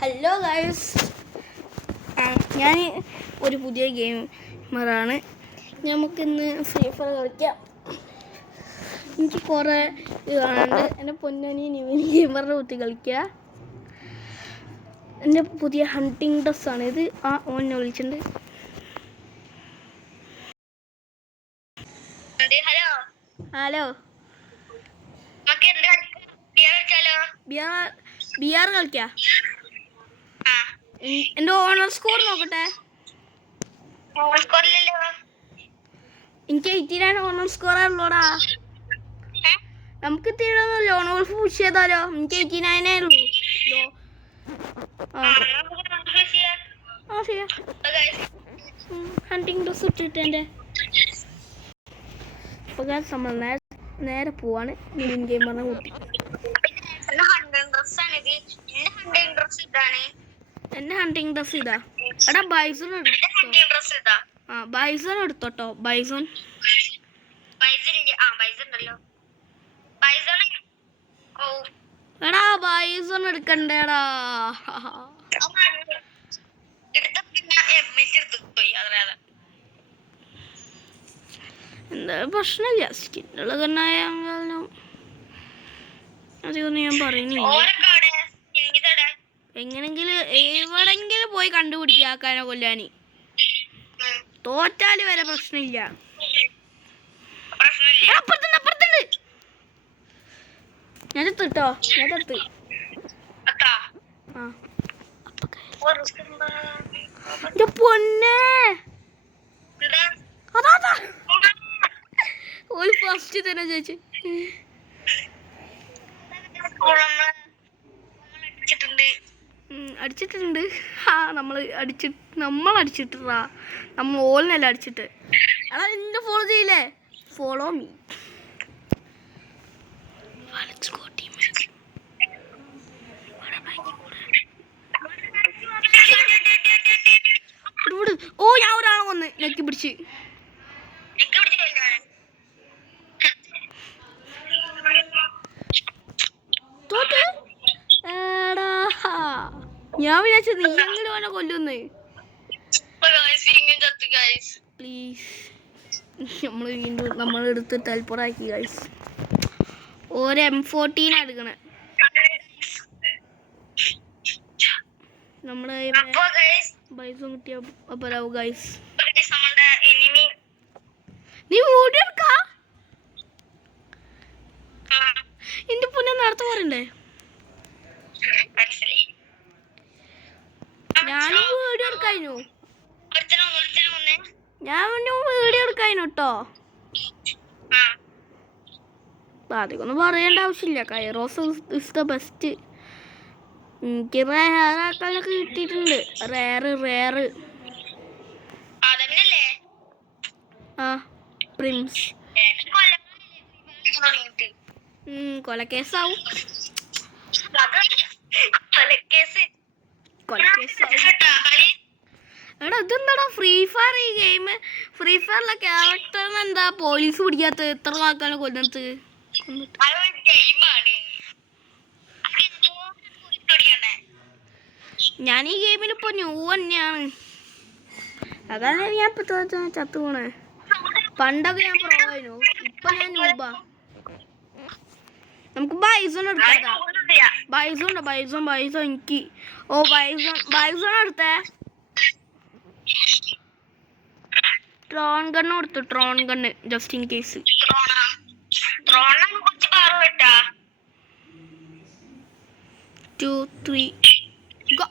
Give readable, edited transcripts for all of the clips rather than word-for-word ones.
Hello guys, ഞാൻ ഒരു പുതിയ ഗെയിമറാണ്. നമുക്കിന്ന് ഫ്രീ ഫയർ കളിക്കാം. എനിക്ക് കുറേ കാണാണ്ട്. എൻ്റെ പൊന്നനി നിവിൻ ഗെയിമറിനെ കുത്തി കളിക്കുക. എൻ്റെ പുതിയ ഹണ്ടിങ് ഡ്രസ്സാണ് ഇത്. ഓനെ വിളിച്ചിട്ടുണ്ട്. ഹലോ, ബിആർ കളിക്കാം. എൻ്റെ ഓണർ സ്കോർ നോക്കട്ടെ. എനിക്ക് 89 ഓണർ സ്കോറാണല്ലോടാ. നമുക്ക് തീരുന്നു ലോൺ ഗോൾഫ് പുഷ് ചെയ്താലോ? എനിക്ക് 89 ഉള്ളൂ. ഹണ്ടിങ് ഡ്രസ് ഇട്ടിട്ട് എൻ്റെ അപ്പോൾ നമ്മൾ നേരെ പോവാണ് നിവിൻ ഗെയിമറിനെ കൂട്ടി. എന്റെ ഹണ്ടിങ് ഡ്രസ് ഇതാ. എടാ ബൈസൺ എടുത്തോ. ബൈസൺ എടുത്തോട്ടോ. ബൈസൺ എടാ ബൈസൺ എടുക്കണ്ടേടാ. എന്താ പ്രശ്നമില്ല. സ്കിന്നുള്ള കണ്ണായ അതൊന്നും ഞാൻ പറയുന്നില്ല. എങ്ങനെങ്കിലും എവിടെങ്കിലും പോയി കണ്ടുപിടിക്കുക ആക്കാനോ കൊല്ലാന്. തോറ്റാല് വരെ പ്രശ്നമില്ല. ഞാൻ എത്തിട്ടോ. പൊന്നെ അതാ ഒരു ഫസ്റ്റ് തന്നെ ചേച്ചി അടിച്ചിട്ടുണ്ട്. നമ്മൾ അടിച്ചിട്ടാ. നമ്മൾ ഓളിനല്ല അടിച്ചിട്ട്. എടാ നിന്റെ ഫോളോ ചെയ്യില്ലേ? Follow me. ഓ ഞാൻ ഒരാളെ വന്ന് നെക്കി പിടിച്ച്. ഞാൻ വിചാരിച്ചത് നീ എങ്ങനെ അവനെ കൊല്ലുന്നേ. പ്ലീസ് നമ്മൾ എടുത്ത് തൽപ്പറാക്കി ഗൈസ്. ഒരു M14 എടുക്കണേ. നമ്മള് ബൈസും കിട്ടിയ അപ്പരാവും ഗൈസ്. നീ വീഡിയോ എടുക്കാ? എന്റെ പൊന്നെ നേരത്തെ പറയണ്ടേ? ഞാനും വീഡിയോ എടുക്കായിരുന്നു. കേട്ടോ. അധികമൊന്നും പറയേണ്ട ആവശ്യമില്ല. Kairos is the best. എനിക്ക് റേറാക്കാനൊക്കെ കിട്ടിയിട്ടുണ്ട്. റേറ് പ്രിൻസ് കൊലക്കേസാവും. എടാ ഇതെന്താടാ ഫ്രീ ഫയർ? ഈ ഗെയിം ഫ്രീ ഫയറിലെ ക്യാരക്ടറിന് എന്താ പോലീസ് പിടിക്കാത്തത്? എത്ര ആൾക്കാരെ കൊല്ലുന്നത്? ഞാൻ ഈ ഗെയിമിൽ ഇപ്പൊ ന്യൂ തന്നെയാണ്. അതാണ് ഞാൻ ഇപ്പൊ ചത്തു പോണേ. പണ്ടൊക്കെ ഞാൻ പ്രോ. ഇപ്പൊ ഞാൻ ന്യൂബാ. നമുക്ക് ബൈസൺ എടുക്കാം. ബൈസൺ എനിക്ക്. ഓ ബൈസൺ എടുത്തേ. ട്രോൺ ഗണ്ണ് കൊടുത്തു. Tron gun just in case. Two three go.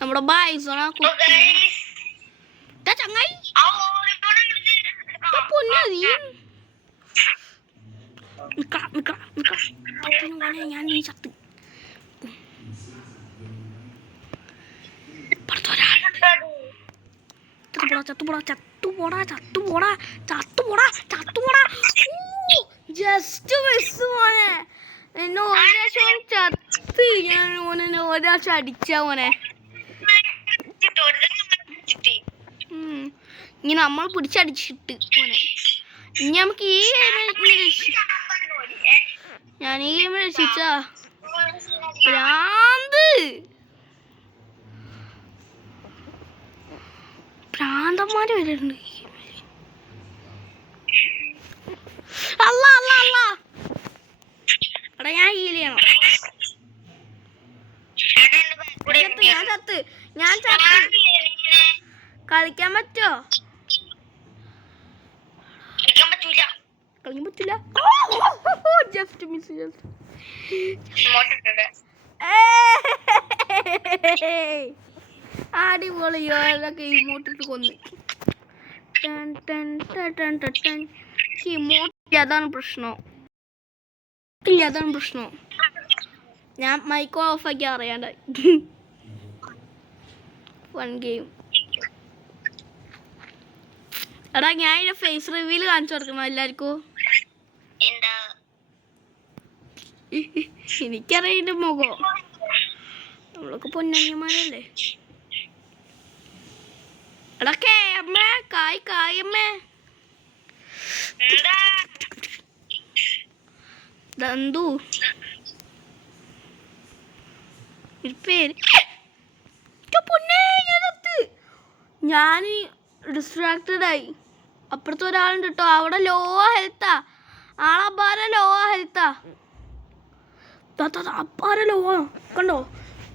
നമ്മുടെ ബൈസണ ചങ്ങായി ഞാൻ നീ ചത്ത്. ജസ്റ്റ് മിസ് മോനെ. എന്നെ ഒരാഴ്ച ചത്ത്. ഞാൻ മോനെ ഒരാഴ്ച അടിച്ച മോനെ. ഇനി നമ്മൾ പിടിച്ചടിച്ചിട്ട് മോനെ. ഇനി നമുക്ക് ഈ ഞാൻ ഈ ഗെയിം രക്ഷിച്ച ഭ്രാന്ത് ഭ്രാന്തന്മാര് വരുന്നുണ്ട്. അല്ല അല്ല അല്ല എടാ ഞാൻ ഹീൽ ചെയ്യണം. ഞാൻ ചത്ത് കളിക്കാൻ പറ്റോ? കളിക്കാൻ പറ്റില്ല. ജസ്റ്റ് മിസ് അടിപൊളിയോ അതൊക്കെ ഇമോട്ടിട്ട് കൊന്ന്. അതാണ് പ്രശ്നം. അതാണ് പ്രശ്നം. ഞാൻ മൈക്ക് ഓഫ് ആക്കി അറിയാണ്ടായി. One game. എടാ ഞാൻ ഇതിന്റെ ഫേസ് റിവീൽ കാണിച്ചു കൊടുക്കണം എല്ലാവർക്കും. എനിക്കറിയാം ഇതിന്റെ മുഖം. നമ്മളൊക്കെ പൊന്നമ്മമാരല്ലേ. എടാ കേമ്മ കായമ്മേ ദന്തു പേര്. ഞാൻ ഡിസ്ട്രാക്റ്റഡ് ആയി. അപ്പുറത്ത് ഒരാളുണ്ട് കേട്ടോ. അവിടെ ലോ ഹെൽത്താ. ആളപ്പാര ലോ ഹെൽത്താ. അപ്പാര ലോ കണ്ടോ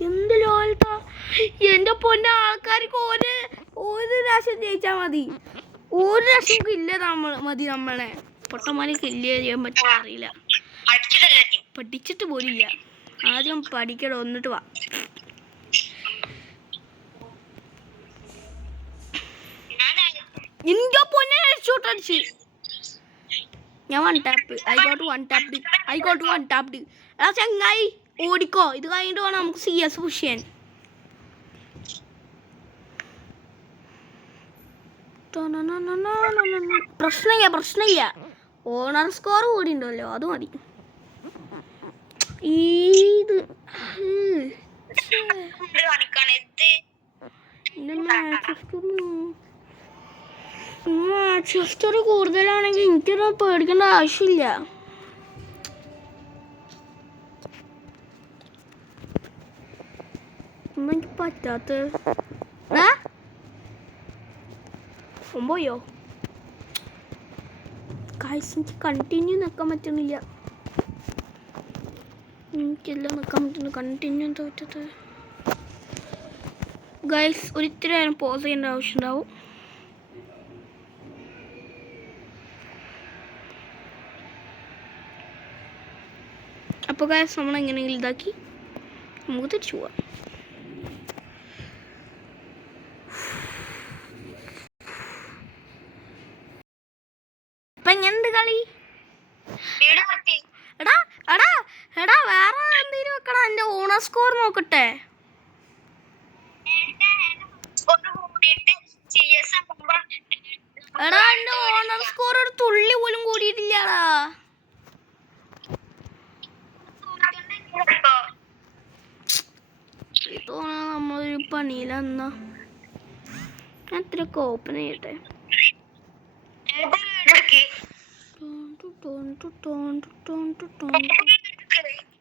എന്ത് ലോ ഹെൽത്താ. എന്റെ പൊന്ന ആൾക്കാർക്ക് ഒരു പ്രാവശ്യം ജയിച്ചാൽ മതി. ഒരു പ്രാവശ്യം കില്ല മതി. നമ്മളെ പൊട്ടന്മാരെ കില്ല ചെയ്യാൻ പറ്റാൻ അറിയില്ല. പഠിച്ചിട്ട് പോലില്ല. ആദ്യം പഠിക്കണം എന്നിട്ട് വാ. എന്റെ പൊന്നെ ഷൂട്ട് അടിച്ച് ഞാൻ one tap. I got one tapped. എടാ ചങ്ങായി ഓടിക്കോ. ഇത് കഴിഞ്ഞിട്ട് വേണം നമുക്ക് CS പുഷ് ചെയ്യാൻ. പ്രശ്നമില്ല. ഓണർ സ്കോർ കൂടി ഉണ്ടല്ലോ, അത് മതി. ഇത് മാച്ച് കൂടുതലാണെങ്കിൽ എനിക്കൊന്നും പേടിക്കേണ്ട ആവശ്യമില്ല. എനിക്ക് പറ്റാത്ത പോയോ ഗൈസ്. എനിക്ക് കണ്ടിന്യൂ നിൽക്കാൻ പറ്റുന്നില്ല. എനിക്കെല്ലാം നിൽക്കാൻ പറ്റുന്നു. കണ്ടിന്യൂ എന്താ പറ്റത്ത് ഗൈസ്. ഒരിത്തിരി നേരം പോസ് ചെയ്യേണ്ട ആവശ്യം ഉണ്ടാവും. അപ്പോൾ ഗൈസ് നമ്മളെങ്ങനെയെങ്കിലും ഇതാക്കി നമുക്ക് തിരിച്ചു പോവാം. എങ്ങനെയുണ്ട് കളി? എടാ എടാ എടാ വേറെ എന്തെങ്കിലും വെക്കണം. എൻ്റെ ഓണർ സ്കോർ നോക്കട്ടെ. എടാ എൻ്റെ ഓണർ സ്കോർ ഒരു തുള്ളി പോലും കൂടിയിട്ടില്ലടാ. തോന്നുന്നു നമ്മളൊരു പണിയിലെന്നാ. ഞാൻ ഇത്രയൊക്കെ ഓപ്പൺ ചെയ്യട്ടെ.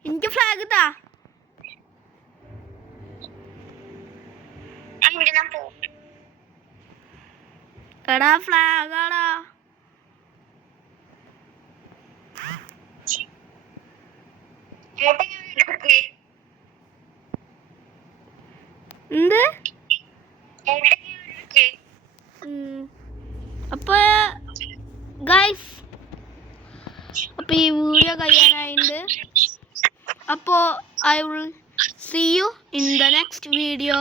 എനിക്ക് ഫ്ലാഗ് താ. എടാ ഫ്ലാഗ് ആടാ. എന്ത്? അപ്പൊ ഗൈസ് അപ്പോൾ ഈ വീഡിയോ കഴിയാനായിട്ടുണ്ട്. അപ്പോൾ I will see you in the next video.